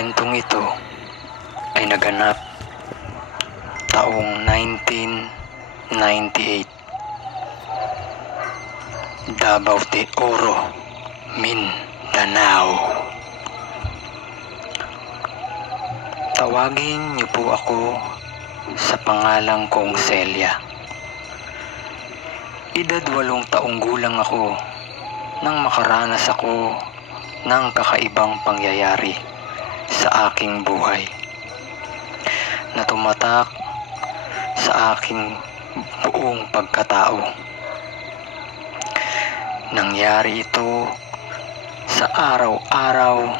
kwentong ito ay naganap taong 1998, Davao de Oro, Mindanao. Tawagin niyo po ako sa pangalang kong Celia. Edad 8 taong gulang ako nang makaranas ako ng kakaibang pangyayari sa aking buhay na tumatak sa aking buong pagkatao. Nangyari ito sa araw-araw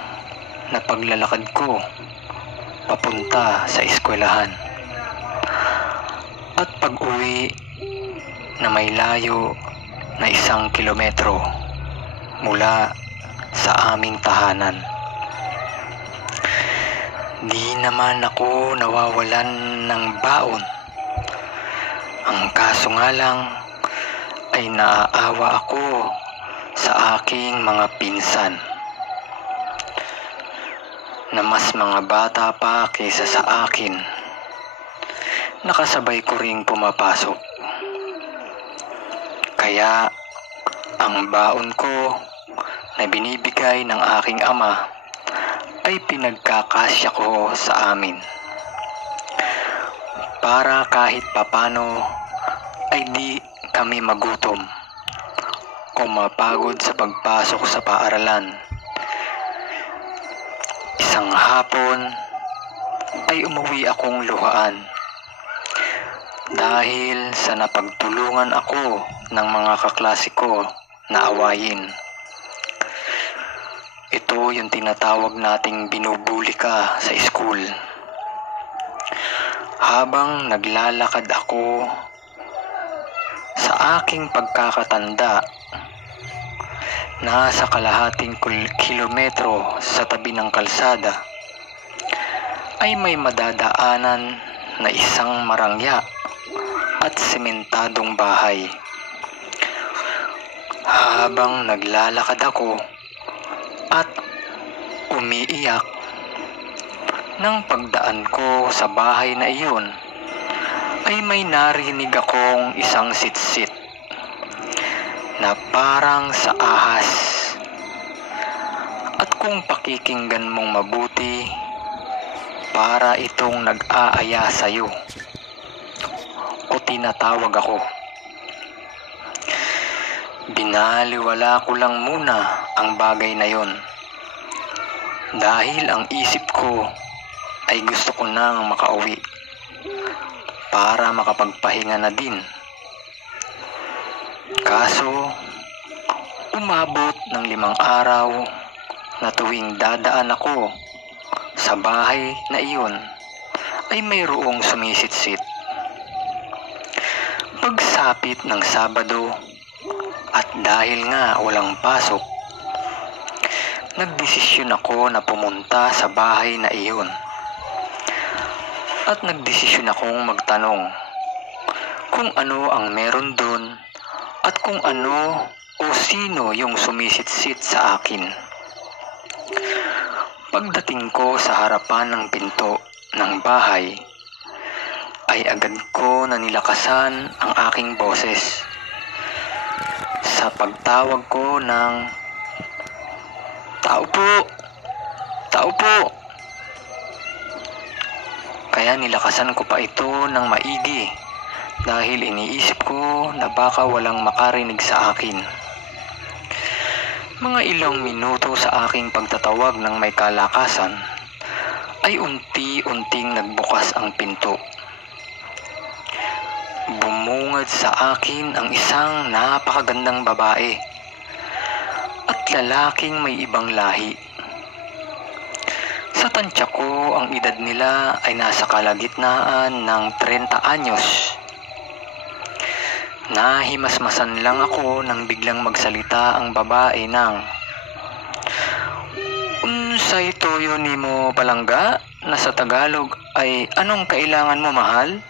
na paglalakad ko papunta sa eskwelahan at pag-uwi na may layo na 1 kilometro mula sa aming tahanan. Di naman ako nawawalan ng baon. Ang kaso nga lang ay naaawa ako sa aking mga pinsan na mas mga bata pa kaysa sa akin. Nakasabay ko ring pumapasok. Kaya ang baon ko na binibigay ng aking ama ay pinagkakasya ko sa amin para kahit papano ay di kami magutom o mapagod sa pagpasok sa paaralan. Isang hapon ay umuwi akong luhaan dahil sa napagtulungan ako ng mga kaklase ko na awayin. Ito yung tinatawag nating binubuli ka sa school. Habang naglalakad ako sa aking pagkakatanda, nasa kalahating kilometro sa tabi ng kalsada, ay may madadaanan na isang marangya at sementadong bahay. Habang naglalakad ako at umiiyak, nang pagdaan ko sa bahay na iyon ay may narinig akong isang sitsit na parang sa ahas. At kung pakikinggan mong mabuti, para itong nag-aaya sa'yo o tinatawag ako. Binaliwala ko lang muna ang bagay na yon dahil ang isip ko ay gusto ko nang makauwi para makapagpahinga na din. Kaso, umabot ng 5 araw na tuwing dadaan ako sa bahay na iyon ay mayroong sumisitsit. Pagsapit ng Sabado at dahil nga walang pasok, nagdesisyon ako na pumunta sa bahay na iyon. At nagdesisyon akong magtanong kung ano ang meron doon at kung ano o sino yung sumisitsit sa akin. Pagdating ko sa harapan ng pinto ng bahay, ay agad ko na nilakasan ang aking boses sa pagtawag ko ng "Tao po! Tao po!" Kaya nilakasan ko pa ito ng maigi dahil iniisip ko na baka walang makarinig sa akin. Mga ilang minuto sa aking pagtatawag ng may kalakasan ay unti-unting nagbukas ang pinto. Bumungad sa akin ang isang napakagandang babae at lalaking may ibang lahi. Sa tansya ko, ang edad nila ay nasa kalagitnaan ng 30 anyos. Nahimasmasan lang ako nang biglang magsalita ang babae ng "Unsay toyo nimo palangga?" na sa Tagalog ay "Anong kailangan mo, mahal?"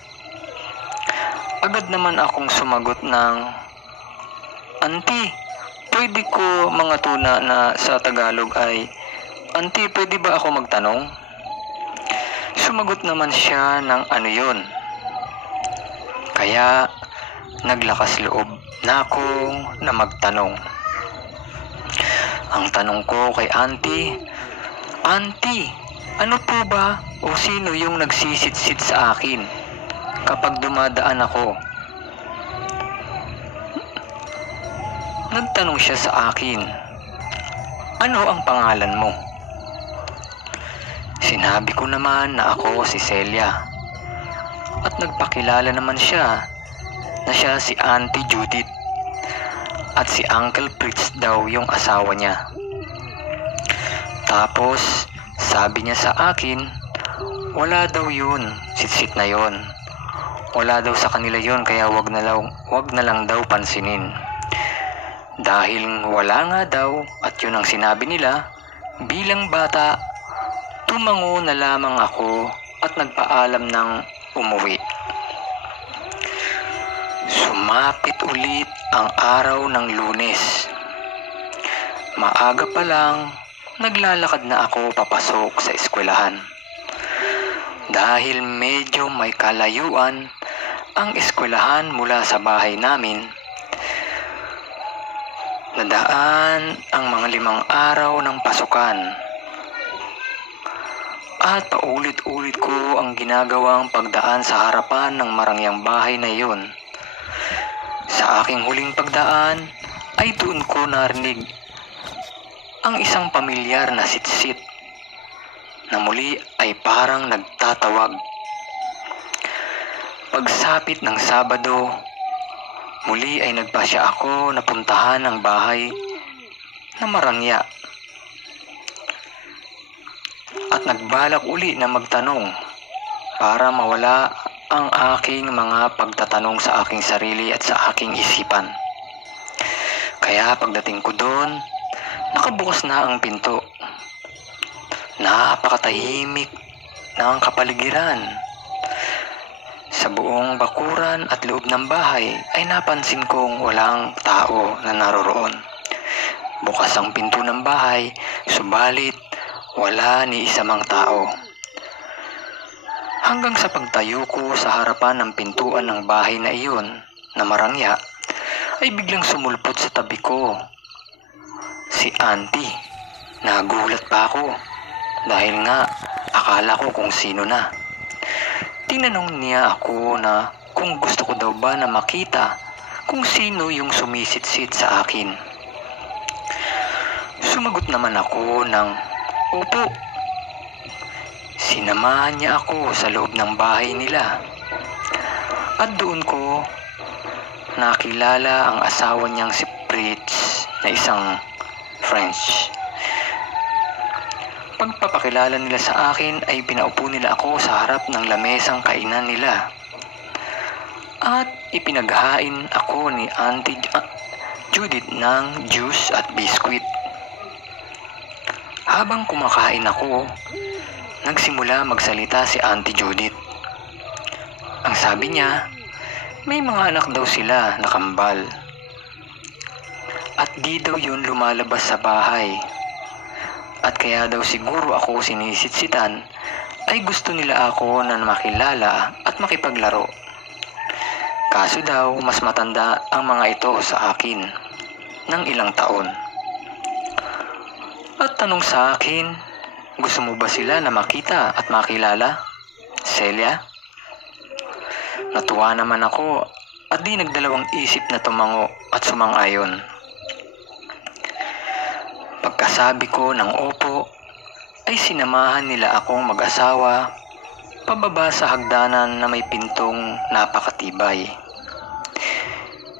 Agad naman akong sumagot ng "Auntie, pwede ko mga tuna" na sa Tagalog ay "Auntie, pwede ba ako magtanong?" Sumagot naman siya ng ano yun. Kaya naglakas loob na ako na magtanong. Ang tanong ko kay Auntie, Auntie, ano po ba o sino yung nagsisit-sit sa akin kapag dumadaan ako? Nagtanong siya sa akin, ano ang pangalan mo? Sinabi ko naman na ako si Celia. At nagpakilala naman siya na siya si Auntie Judith at si Uncle Fritz daw yung asawa niya. Tapos sabi niya sa akin, wala daw yun, sit-sit na yun. Wala daw sa kanila yun kaya wag na lang daw pansinin. Dahil wala nga daw at yun ang sinabi nila, bilang bata, tumango na lamang ako at nagpaalam ng umuwi. Sumapit ulit ang araw ng Lunes. Maaga pa lang, naglalakad na ako papasok sa eskwelahan. Dahil medyo may kalayuan ang eskwelahan mula sa bahay namin, nadaan ang mga 5 araw ng pasukan. At paulit-ulit ko ang ginagawang pagdaan sa harapan ng marangyang bahay na iyon. Sa aking huling pagdaan ay doon ko narinig ang isang pamilyar na sit-sit na muli ay parang nagtatawag. Pagsapit ng Sabado, muli ay nagpasya ako na puntahan ang bahay na marangya. At nagbalak uli na magtanong para mawala ang aking mga pagtatanong sa aking sarili at sa aking isipan. Kaya pagdating ko doon, nakabukas na ang pinto. Napakatahimik ng kapaligiran. Sa buong bakuran at loob ng bahay ay napansin kong walang tao na naroroon. Bukas ang pinto ng bahay, subalit wala ni isa mang tao. Hanggang sa pagtayo ko sa harapan ng pintuan ng bahay na iyon na marangya, ay biglang sumulpot sa tabi ko si Auntie. Nagulat pa ako dahil nga akala ko kung sino na. Tinanong niya ako na kung gusto ko daw ba na makita kung sino yung sumisit-sit sa akin. Sumagot naman ako ng opo. Sinamahan niya ako sa loob ng bahay nila. At doon ko nakilala ang asawa niyang si Fritz na isang French. Pagpapakilala nila sa akin ay pinaupo nila ako sa harap ng lamesang kainan nila. At ipinaghain ako ni Auntie Judith ng juice at biskwit. Habang kumakain ako, nagsimula magsalita si Auntie Judith. Ang sabi niya, may mga anak daw sila na kambal. At di daw yun lumalabas sa bahay. At kaya daw siguro ako sinisitsitan ay gusto nila ako na makilala at makipaglaro. Kaso daw mas matanda ang mga ito sa akin ng ilang taon. At tanong sa akin, gusto mo ba sila na makita at makilala, Celia? Natuwa naman ako at di nagdalawang isip na tumango at sumang-ayon. Pagkasabi ko ng opo, ay sinamahan nila akong mag-asawa pababa sa hagdanan na may pintong napakatibay.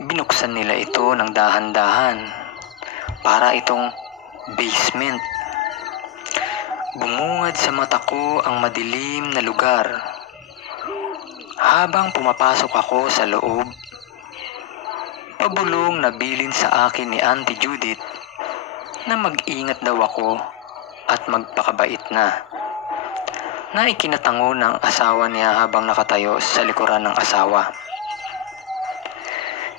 Binuksan nila ito ng dahan-dahan para itong basement. Bumungad sa mata ko ang madilim na lugar. Habang pumapasok ako sa loob, pabulong na bilin sa akin ni Auntie Judith na mag-ingat daw ako at magpakabait na ikinatango ng asawa niya habang nakatayo sa likuran ng asawa.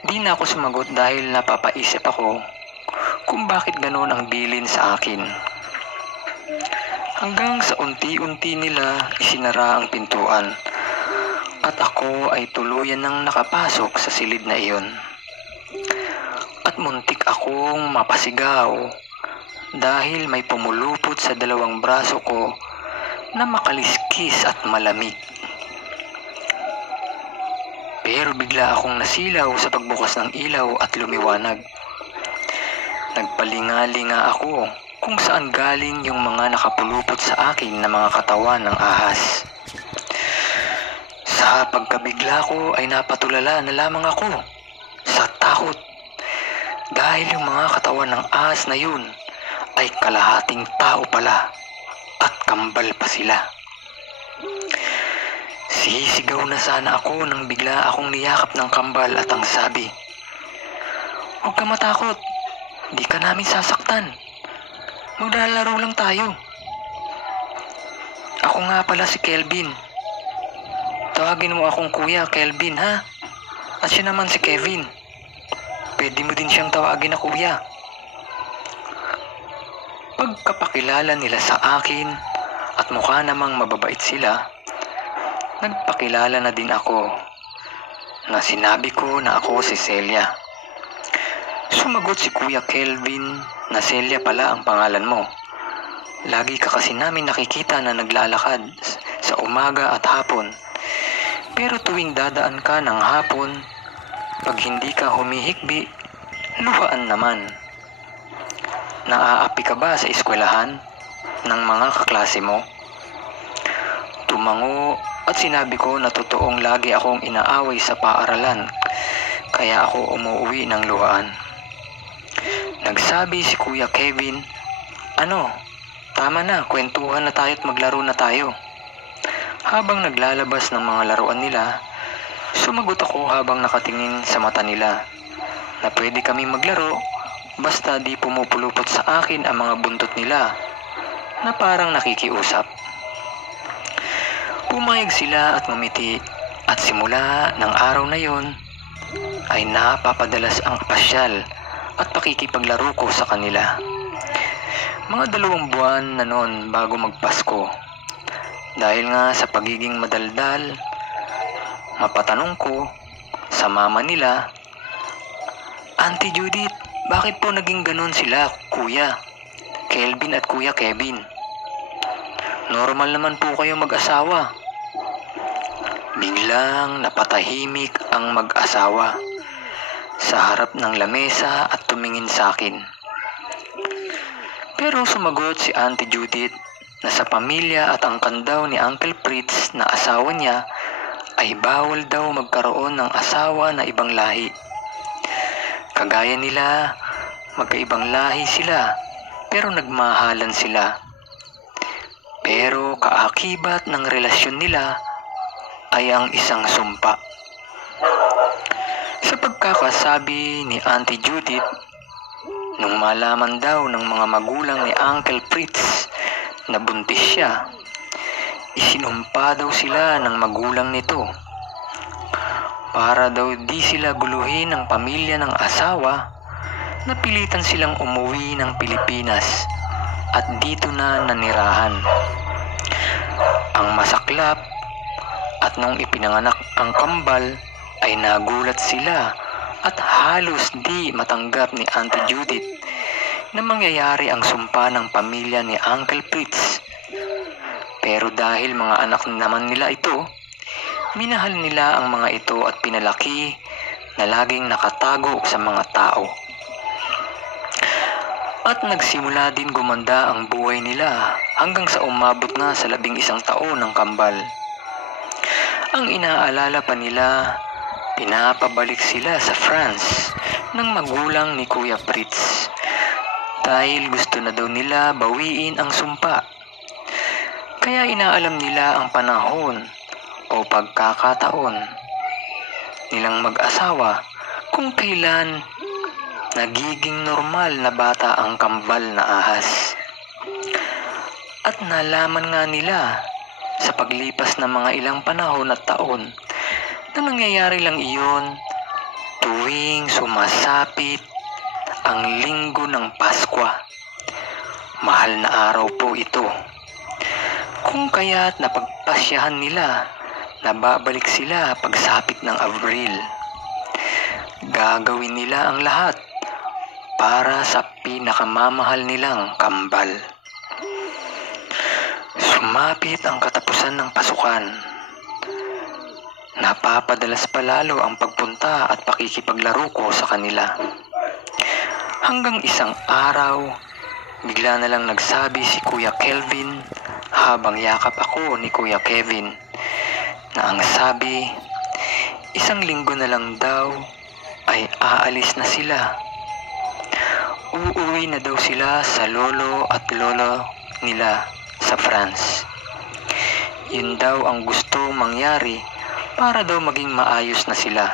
Di na ako sumagot dahil napapaisip ako kung bakit ganoon ang bilin sa akin. hanggang sa unti-unti nila isinara ang pintuan at ako ay tuluyan nang nakapasok sa silid na iyon. At muntik akong mapasigaw dahil may pumulupot sa dalawang braso ko na makaliskis at malamig. Pero bigla akong nasilaw sa pagbukas ng ilaw at lumiwanag. Nagpalingalinga ako kung saan galing yung mga nakapulupot sa akin na mga katawan ng ahas. Sa pagkabigla ko ay napatulala na lamang ako sa takot dahil yung mga katawan ng ahas na yun ay kalahating tao pala at kambal pa sila. Sisigaw na sana ako nang bigla akong niyakap ng kambal at ang sabi, "Huwag ka matakot, di ka namin sasaktan. Maglalaro lang tayo. Ako nga pala si Kelvin. Tawagin mo akong Kuya Kelvin, ha? At siya naman si Kevin. Pwede mo din siyang tawagin na Kuya." Pagkapakilala nila sa akin at mukha namang mababait sila, nagpakilala na din ako na sinabi ko na ako si Celia. Sumagot si Kuya Kelvin na Celia pala ang pangalan mo. Lagi ka kasi namin nakikita na naglalakad sa umaga at hapon. Pero tuwing dadaan ka ng hapon, pag hindi ka humihikbi, luhaan naman. Naaapi ka ba sa eskwelahan ng mga kaklase mo? Tumango at sinabi ko na totoong lagi akong inaaway sa paaralan, kaya ako umuwi ng luhaan. Nagsabi si Kuya Kevin, "Ano, tama na, kwentuhan na tayo at maglaro na tayo." Habang naglalabas ng mga laruan nila, sumagot ako habang nakatingin sa mata nila na pwede kami maglaro basta di pumupulupot sa akin ang mga buntot nila na parang nakikiusap. Pumayag sila at ngumiti at simula ng araw na yon ay napapadalas ang pasyal at pakikipaglaro ko sa kanila. Mga 2 buwan na noon bago magpasko. Dahil nga sa pagiging madaldal, mapatanong ko sa mama nila, "Auntie Judith, bakit po naging ganon sila, Kuya Kelvin at Kuya Kevin? Normal naman po kayo mag-asawa." Biglang napatahimik ang mag-asawa sa harap ng lamesa at tumingin sa akin. Pero sumagot si Auntie Judith na sa pamilya at angkan daw ni Uncle Fritz na asawa niya ay bawal daw magkaroon ng asawa na ibang lahi. Kagaya nila, magkaibang lahi sila pero nagmahalan sila. Pero kaakibat ng relasyon nila ay ang isang sumpa. Sa pagkakasabi ni Auntie Judith, nung malaman daw ng mga magulang ni Uncle Fritz na buntis siya, isinumpa daw sila ng magulang nito. Para daw di sila guluhin ng pamilya ng asawa, napilitan silang umuwi ng Pilipinas at dito na nanirahan. Ang masaklap at nung ipinanganak ang kambal ay nagulat sila at halos di matanggap ni Auntie Judith na mangyayari ang sumpa ng pamilya ni Uncle Fritz. Pero dahil mga anak naman nila ito, minahal nila ang mga ito at pinalaki na laging nakatago sa mga tao. At nagsimula din gumanda ang buhay nila hanggang sa umabot na sa 11 taon ng kambal. Ang inaalala pa nila, pinapabalik sila sa France ng magulang ni Kuya Fritz dahil gusto na daw nila bawiin ang sumpa. Kaya inaalam nila ang panahon o pagkakataon nilang mag-asawa kung kailan nagiging normal na bata ang kambal na ahas. At nalaman nga nila sa paglipas ng mga ilang panahon at taon na nangyayari lang iyon tuwing sumasapit ang linggo ng Paskwa. Mahal na araw po ito Kung kaya't napagpasyahan nila na babalik sila pagsapit ng Abril. Gagawin nila ang lahat para sa pinakamamahal nilang kambal. Sumapit ang katapusan ng pasukan. Napapadalas pa lalo ang pagpunta at pakikipaglaro ko sa kanila. Hanggang isang araw, bigla na lang nagsabi si Kuya Kelvin habang yakap ako ni Kuya Kevin na ang sabi, 1 linggo na lang daw ay aalis na sila. Uuwi na daw sila sa lolo at lolo nila sa France. Yun daw ang gusto mangyari para daw maging maayos na sila.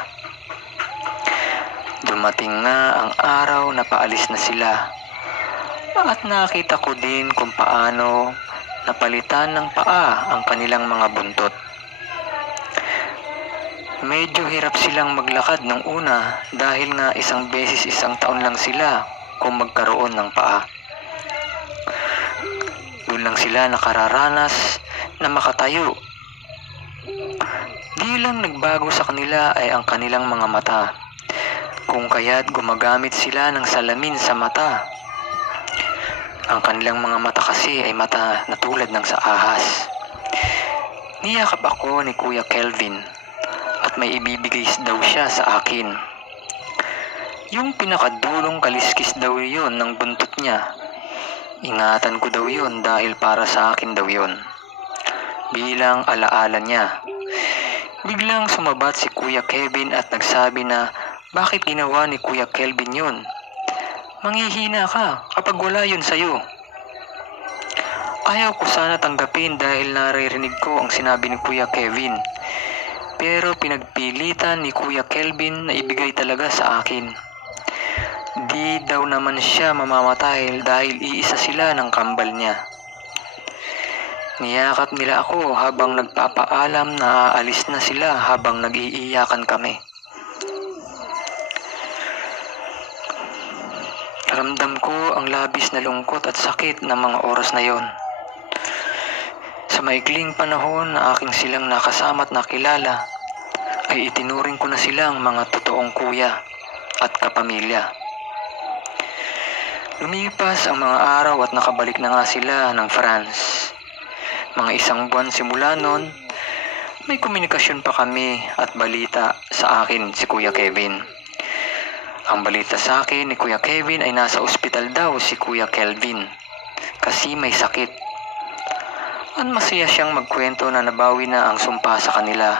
Dumating nga ang araw na paalis na sila at nakita ko din kung paano napalitan ng paa ang kanilang mga buntot. Medyo hirap silang maglakad nung una dahil nga 1 beses 1 taon lang sila kung magkaroon ng paa. Doon lang sila nakararanas na makatayo. Di lang nagbago sa kanila ay ang kanilang mga mata, kung kaya't gumagamit sila ng salamin sa mata. Ang kanilang mga mata kasi ay mata na tulad ng sa ahas. Niyakap ako ni Kuya Kelvin at may ibibigay daw siya sa akin. Yung pinakadulong kaliskis daw yun ng buntot niya. Ingatan ko daw yun dahil para sa akin daw yun. Bilang alaala niya. Biglang sumabat si Kuya Kevin at nagsabi na bakit ginawa ni Kuya Kelvin yun? Manghihina ka kapag wala yun sa'yo. Ayaw ko sana tanggapin dahil naririnig ko ang sinabi ni Kuya Kevin. Pero pinagpilitan ni Kuya Kelvin na ibigay talaga sa akin. Di daw naman siya mamamatay dahil iisa sila ng kambal niya. Niyakap nila ako habang nagpapaalam na aalis na sila habang nag-iiyakan kami. Ramdam ko ang labis na lungkot at sakit ng mga oras na yon. Sa maikling panahon na aking silang nakasama at nakilala, ay itinuring ko na silang mga totoong kuya at kapamilya. Lumipas ang mga araw at nakabalik na nga sila ng France. Mga 1 buwan simula nun, may komunikasyon pa kami at balita sa akin si Kuya Kevin. Ang balita sa akin ni Kuya Kevin ay nasa ospital daw si Kuya Kelvin kasi may sakit. At masaya siyang magkwento na nabawi na ang sumpa sa kanila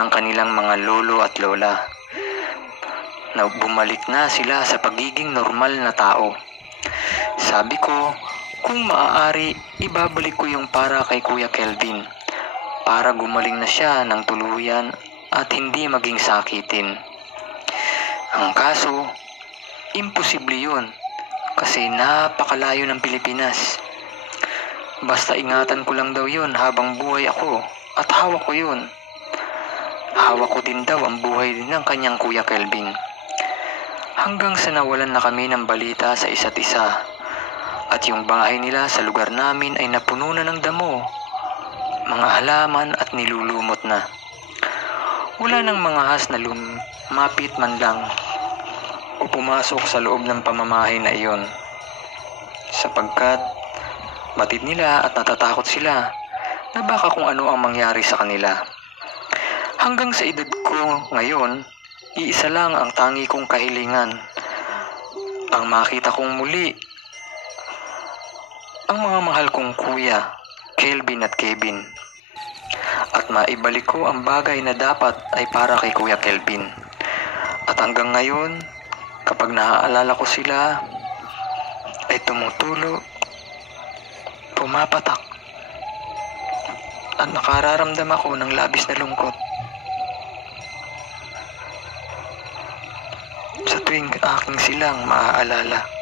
ng kanilang mga lolo at lola. Na bumalik na sila sa pagiging normal na tao. Sabi ko, kung maaari, ibabalik ko yung para kay Kuya Kelvin para gumaling na siya ng tuluyan at hindi maging sakitin. Ang kaso, imposible yun kasi napakalayo ng Pilipinas. Basta ingatan ko lang daw yun habang buhay ako at hawak ko yun. Hawak ko din daw ang buhay ng kanyang Kuya Kelvin. Hanggang sa nawalan na kami ng balita sa isa't isa. At yung bahay nila sa lugar namin ay napuno na ng damo, mga halaman at nilulumot na. Wala nang mga has na lumapit man lang o pumasok sa loob ng pamamahay na iyon. Sapagkat batid nila at natatakot sila na baka kung ano ang mangyari sa kanila. Hanggang sa edad ko ngayon, iisa lang ang tangi kong kahilingan. Ang makita kong muli ang mga mahal kong kuya, Kelvin at Kevin. At maibalik ko ang bagay na dapat ay para kay Kuya Kelvin. At hanggang ngayon, kapag naaalala ko sila, ay tumutulo, pumapatak, at nakararamdam ako ng labis na lungkot. Sa tuwing aking silang maaalala.